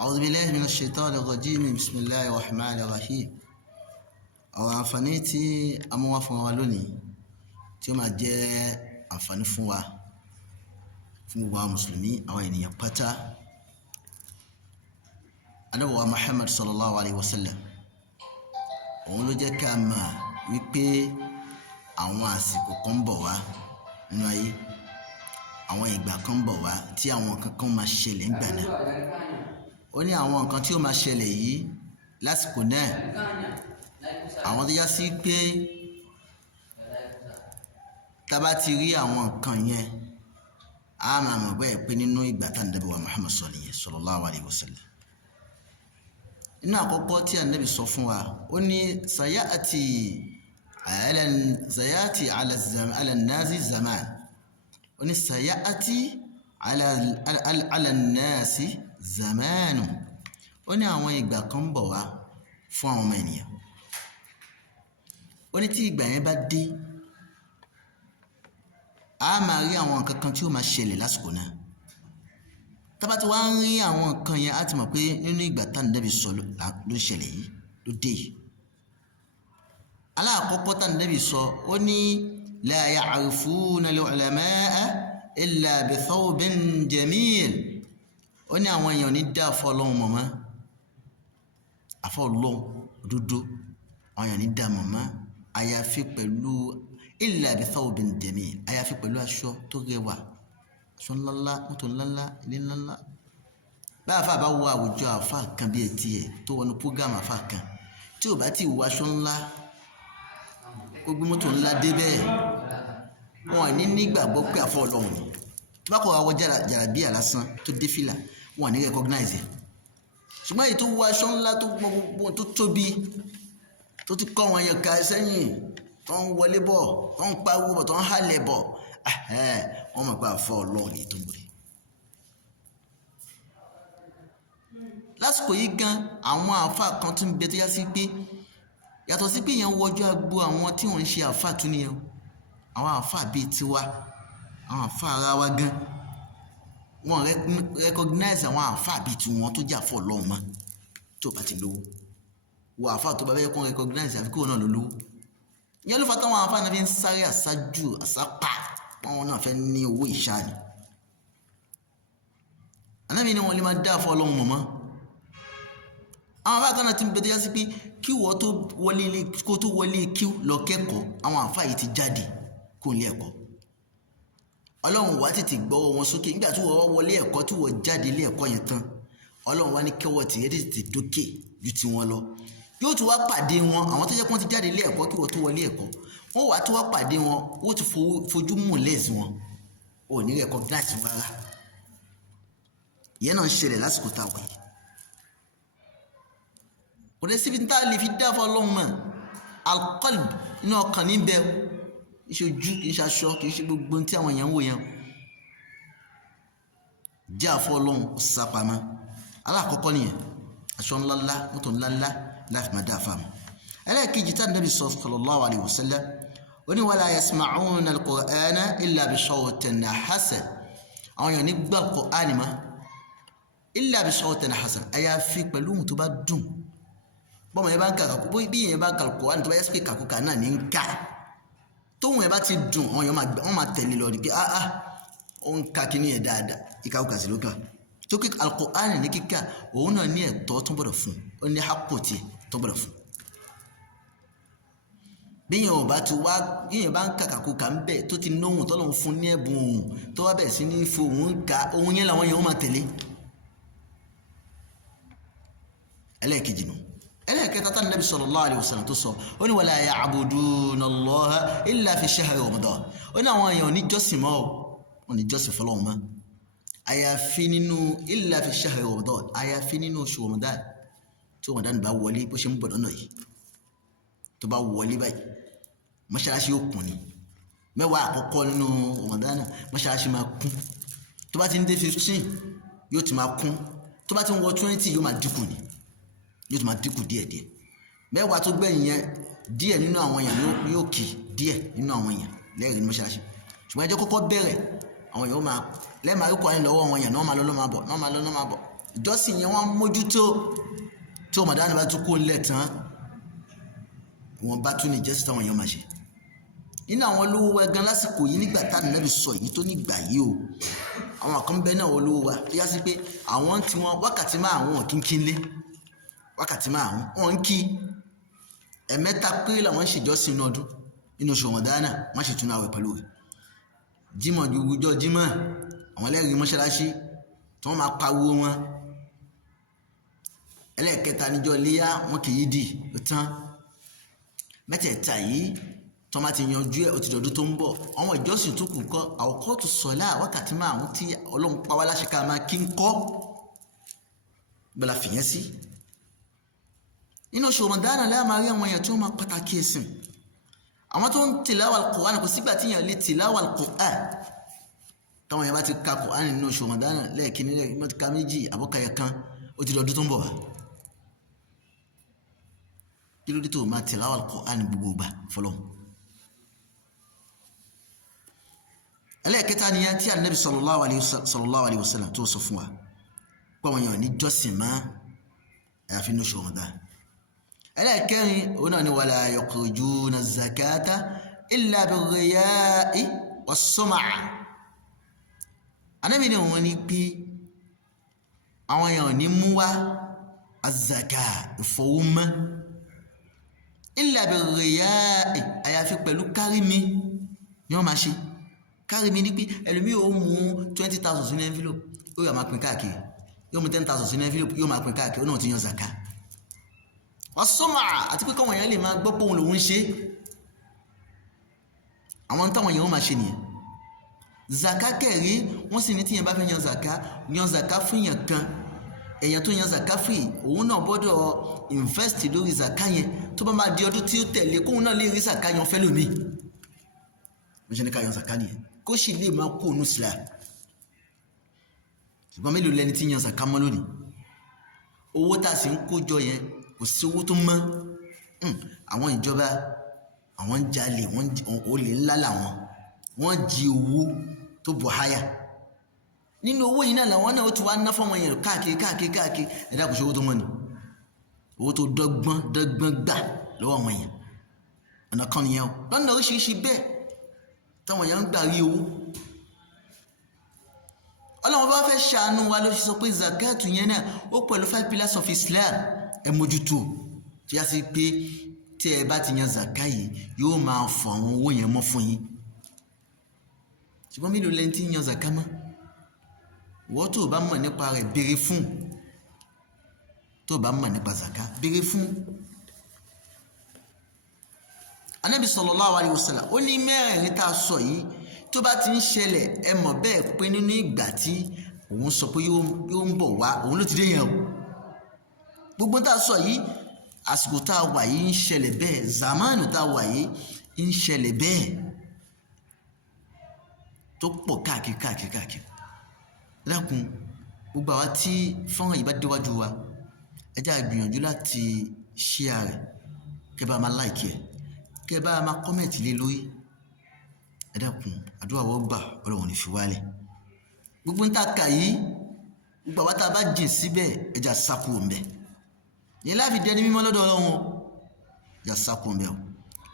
أعوذ بالله من الشيطان الرجيم بسم الله الرحمن الرحيم. Àwọn àǹfààní tí a mú wá fún wa lónìí tí ó máa jẹ́ àǹfààní fún wa fún gbogbo àwọn mùsùlùmí àwọn ènìyàn pátá. Ànábì wa Muhammad sallallahu alayhi wa sallam òun ló jẹ́ ká mọ̀ wípé àwọn àsìkò kan bọ̀ wá nínú ayé, àwọn ìgbà kan bọ̀ wá tí àwọn kankan máa ṣẹlẹ̀ ńgbà náà. Ó ní àwọn nǹkan tí ó máa ṣẹlẹ̀ yìí lásìkò náà, àwọn tó já sí pé tá bá ti rí àwọn nǹkan yẹn a máa mọ̀ bẹ́ẹ̀ pé nínú ìgbà tá Ànábì wa Muhammad sallallahu alayhi wa sallam. Inú àkọ́kọ́ tí Ànábì sọ fún wa, ó ní sayati ala nazi zaman, ó ní sayati ala nasi zamanu, ó ní àwọn ìgbà kan bọ̀ wá fún àwọn ọmọ ènìyàn. Ó ní tí ìgbà yẹn bá dé a máa rí àwọn nǹkan kan tí ó máa ṣẹlẹ̀ lásìkò náà. Tá bá ti wá ń rí àwọn nǹkan yẹn á ti mọ̀ pé nínú ìgbà tá Ànábì sọ ló ṣẹlẹ̀ yìí ló dé yìí. Aláàkọ́kọ́ tá Ànábì sọ, ó ní la ya'rifuna al-ulama'a illa bi thawbin jamil, ó ní àwọn èèyàn ní dá afọ́ ọlọ́run mọ̀mọ́, afọ́ ọlọ́run dúdú àwọn èèyàn ní dá mọ̀mọ́ àyàfi pẹ̀lú illa bi thawbin jamil, àyàfi pẹ̀lú aṣọ tó rẹwà, aṣọ ńláńlá, mọ́tò ńláńlá, ilé ńláńlá. Báàfà bá wọ àwùjọ àfà kan bí etí ẹ̀ tó wọnú prógámù àfà kan tí ò bá ti wọ aṣọ ńlá ó gbé mọ́tò ńlá dé bẹ́ẹ̀, wọn ní nígbàgbọ́ pé àfọ́ ọlọ́run ni. Tó bá kọ̀ wá jàlábíà lásán tó dé fìlà wọn ní recognize ẹ̀. Ṣùgbọ́n èyí tó wọ aṣọ ńlá tó gbogbo tó tóbi tó ti kọ́ wọn yẹn ká sẹ́yìn tó ń wọlé bọ̀ tó ń pariwo bọ̀ tó ń halẹ̀ bọ̀ wọ́n mọ̀ pé àfọ́ ọlọ́run ni tó ń gbé. Lásìkò yìí gan àwọn àfà kan tún bẹ tó yá sí pé yàtọ̀ sí pé yẹn wọjú agbo àwọn tí wọ́n ń ṣe àfà tún nìyẹn, àwọn àfà bíi tiwa, àwọn àfà ara wa gan wọ́n recognize àwọn àfà bíi tiwọn tó jẹ́ àfọ́ ọlọ́run mọ́ tó bá ti lówó. Wọ àfà tó bá bẹ́ẹ̀ kó recognize àfi kó náà ló lówó. Ìyẹn ló fà táwọn àfà náà fi ń sáré àsájù àsápà wọn náà fẹ́ ní owó ìṣáàní. Ànábì ni wọ́n lè máa dá àfọ́ ọlọ́run mọ̀mọ́. Àwọn àfà kan náà ti ń bẹ tó yá sí pé kí wọ́n tó wọlé kí lọ kẹ́kọ̀ọ́ àwọn àfà yìí ti jáde kó lé ẹ̀kọ́. Ọlọ́run wá tètè gbọ́wọ́ wọn sókè nígbà tí wọ́n wọlé ẹ̀kọ́ tí wọ́n jáde ilé ẹ̀kọ́ yẹn tán. Ọlọ́run wá ní kẹ́wọ́ tìyẹ́ tètè dókè ju ti wọn lọ. Yóò tún wá pàdé wọn àwọn tó jẹ́ pé wọ́n ti jáde ilé ẹ̀kọ́ kí wọ́n tó wọlé ẹ̀kọ́. Wọ́n wá tún wá pàdé wọn, wọ́n ti fojú mú lẹ́sìn wọn, ò ní recognize wọn rárá. Ìyẹn náà ń ṣẹlẹ̀ lásìkò táwọn yìí. Kò dé síbi tá a lè fi dá fọ́ ọlọ́run mọ́. Al-qalb inú ọkàn níbẹ̀, kì í ṣe ojú, kì í ṣe aṣọ, kì í ṣe gbogbo tí àwọn èèyàn ń wò yẹn. Jẹ́ àfọ́ ọlọ́run sápamọ́. Alákọ̀ọ́kọ́ nìyẹn, aṣọ ńláńlá, mọ́tò ńláńlá láti máa dá àfà mọ́. Ẹlẹ́ẹ̀kejì tá Ànábì sallallahu alayhi wa sallam, ó ní wala yasma'una al-Qur'ana illa bi sawtin hasan, àwọn èèyàn ní gbọ́ Al-Qur'ani mọ́ illa bi sawtin hasan, àyàfi pẹ̀lú ohùn tó bá dùn. Bọ́mọ yẹn bá ń kàkà bí yẹn bá ń kà Al-Qur'ani tó bá yẹ sí pé kàkúkà náà ní ń kà tóhùn ẹ̀ bá ti dùn àwọn èèyàn wọ́n máa tẹ̀lé lọ ní pé ó ń ka kíní ẹ̀ dáadáa, ìkàkúkà sí ló kà. Tó kí Al-Qur'ani ní kíkà òun náà ní ẹ̀tọ́ tó gbọ́dọ̀ fún, ó ní hákòtì tó gbọ́dọ̀ fún. Bí yẹn bá ń kàkàkúkà ń bẹ̀ tó ti nóhùn tó lọ́n fún ní ẹ̀bùn òun tó wá bẹ̀ sí ní fohùn ń ka ohun yẹn làwọn èèyàn máa tẹ̀lé. Ẹlẹ́ẹ̀kejì nù. Ẹlẹ́ẹ̀kẹta tá Ànábì sallallahu alayhi wa sallam tó sọ, ó ní wala ya'buduna Allaha illa fi shahri Ramadan, ó ní àwọn èèyàn ní jọ́sìn mọ́ ò ní jọ́sìn fọlọ́run mọ́ àyàfi nínú illa fi shahri Ramadan, àyàfi nínú oṣù Ramadan. Tí Ramadan bá wọlé bó ṣe ń bọ̀ lọ́nà yìí tó bá wọlé báyìí mọ́ṣáláṣí ó kún ni. Mẹ́wàá àkọ́kọ́ nínú Ramadan náà mọ́ṣáláṣí máa kún, tó bá ti ń dé 15 yóò ti máa kún, tó bá ti ń wọ 20 yóò máa dínkù ni, yóò ti máa dínkù díẹ̀díẹ̀. Mẹ́wàá tó gbẹ̀yìn yẹn díẹ̀ nínú àwọn èèyàn yóò kì díẹ̀ nínú àwọn èèyàn lẹ́rìí ní mọ́ṣáláṣí. Ṣùgbọ́n ẹjọ́ kọ́kọ́ bẹ̀rẹ̀ àwọn èèyàn máa lẹ́ẹ̀máa rí Kùránì lọ́wọ́ wọn yẹn náà máa lọ lọ́ máa bọ̀, náà máa lọ náà máa bọ̀. ìjọsìn yẹn wọ́n mójútó tí Ramadan bá tún kó ńlẹ̀ tán wọ́n bá tún ní ìjọsìn táwọn èèyàn máa ṣe nínú àwọn olówó wa gan lásìkò yìí nígbà tá Ànábì sọ yìí tó nígbà yìí o àwọn kan bẹ náà olówó wa tó yá sí pé àwọn tí wọn wákàtí márùn-ún kínkín lé wákàtí márùn-ún wọn ń kí ẹ̀mẹ́ta péré làwọn ń ṣèjọsìn inú ọdún nínú oṣù Ramadan wọ́n ṣe túnú àwẹ̀ pẹ̀lú rẹ̀ jímọ̀ jùgújọ́ jímọ̀ àwọn ẹlẹ́rìí mọ́ṣáláṣí tí wọ́n máa pariwo wọn ẹlẹ́ẹ̀kẹta níjọ́ léyà wọn kì í dì ó tán mẹ́tẹ̀ẹ̀ta yìí tí wọ́n bá ti yanjú ẹ̀ ó ti dọ̀dún tó ń bọ̀ àwọn ìjọsìn tó kù kọ́ àwòkọ́ tó sọ̀lá wákàtí márùn-ún tí Ọlọ́run pa wá láṣẹ ká máa kí ń kọ́ bẹ́ẹ̀ la fìyẹn sí nínú oṣù Ramadan láà máa rí àwọn èèyàn tí wọ́n máa pàtàkì ẹ̀sìn àwọn tó ń tìláwà al-Qur'an kò sígbà tí èèyàn lè tìláwà al-Qur'an táwọn èèyàn bá ti ka Qur'an nínú oṣù Ramadan lẹ́ẹ̀kíní lẹ́ẹ̀ka méjì àbọ̀kàyà kan ó ti dọ̀dún tó ń bọ̀ wá kí ló dé tó máa tìláwà al-Qur'an gbogbo gbà fọlọ́ ẹlẹ́ẹ̀kẹta nìyẹn tí Ànábì sallallahu alayhi wa sallam tó sọ fún wa pé àwọn èèyàn ní jọ́sìn máa àyàfi ní oṣù Ramadan ẹlẹ́ẹ̀kẹrin òun náà ni wala yukhrijuna zakata illa bir-riya'i was-sum'a Ànábì ní wọ́n ní pé àwọn èèyàn ní mú wá az-zaka ìfowómọ́ illa bir-riya'i àyàfi pẹ̀lú kárìmí ni wọ́n máa ṣe kárìmí ní pé ẹlòmíì ó mú 20,000 sínú envelope ó yà máa pín káàkiri yóò mú 10,000 sínú envelope yóò máa pín káàkiri ó náà ti yan zaka was-sum'a àti pé káwọn èèyàn lè máa gbọ́ pé òun lòun ń ṣe àwọn táwọn èèyàn máa ṣe nìyẹn zaka kẹrí wọ́n sì ní tíyẹn bá fẹ́ yan zaka fún yẹn kan èèyàn tó yan zaka fún yìí òun náà gbọ́dọ̀ invest lórí zaka yẹn tó bá máa di ọdún tí ó tẹ̀lé kóun náà lè rí zaka yan fẹ́ lómi mo ṣe ní ká yan zaka nìyẹn kó sì lè máa kó òun sílẹ̀ ṣùgbọ́n mélòó lẹni tí yan zaka mọ́ lónìí owó tá a sì ń kó jọ yẹn kò sí owó tó mọ́ àwọn ìjọba àwọn ń jalè olè ńlá làwọn wọ́n jí owó tó bọ̀ háyà nínú owó yìí náà làwọn náà ó ti wá ná fún àwọn èèyàn káàkiri ẹ̀dá kò sí owó tó mọ́ ni owó tó dọ́gbọ́n gbà lọ́wọ́ àwọn èèyàn ọ̀nà kan nìyẹn o lọ́nà oríṣiríṣi bẹ́ẹ̀ táwọn èèyàn ń gbà rí owó Ọlọ́run bá fẹ́ ṣàánú wa ló fi sọ pé zakatu yẹn náà ó pẹ̀lú 5 pillars of Islam ẹ mójútó tí a sì pé tí ẹ bá ti yan zaka yìí yóò máa fọ àwọn owó yẹn mọ́ fún yín ṣùgbọ́n mélòó lẹ́ni tí ń yan zaka mọ́ wọ́n tó bá mọ̀ nípa rẹ̀ béèrè fún tó bá mọ̀ nípa zaka béèrè fún Ànábì sallallahu alayhi wa sallam ó ní mẹ́rẹ̀ẹ̀rin tá a sọ yìí tó bá ti ń ṣẹlẹ̀ ẹ mọ̀ bẹ́ẹ̀ pé nínú ìgbà tí òun sọ pé yóò ń bọ̀ wá òun ló ti dé yẹn o gbogbo tá a sọ yìí àsìkò tá a wà yìí ń ṣẹlẹ̀ bẹ́ẹ̀ zamanu tá a wà yìí ń ṣẹlẹ̀ bẹ́ẹ̀ tó pọ̀ káàkiri lákun gbogbo àwa tí fọ́nrán yìí bá déwájú wa ẹ jẹ́ àgbìyànjú láti share rẹ̀ kẹ́ bá máa like ẹ̀ kẹ́ bá máa comment lé lórí ẹ dákun àdúrà wọ́n gbà Ọlọ́run ní fi wálẹ̀ gbogbo ń tàkà yìí gbogbo àwa tá a bá jìn síbẹ̀ ẹ jà sákò ń bẹ̀ yẹn láàfi di ẹni mímọ́ lọ́dọ̀ Ọlọ́run jà sákò ń bẹ̀ o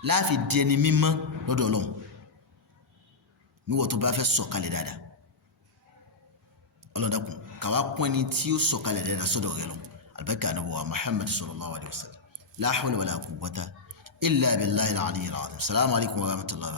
láàfi di ẹni mímọ́ lọ́dọ̀ Ọlọ́run níwọ̀ tó bá fẹ́ sọ̀kalẹ̀ dáadáa Ọlọ́run dákun káwá pọ́n ẹni tí ó sọ̀kalẹ̀ dáadáa sọ́dọ̀ rẹ lọ albarka Ànábì wa Muhammad sallallahu alayhi wa sallam la hawla wala quwwata illa billahi al-aliyyil azim. Assalamu alaikum wa rahmatullahi.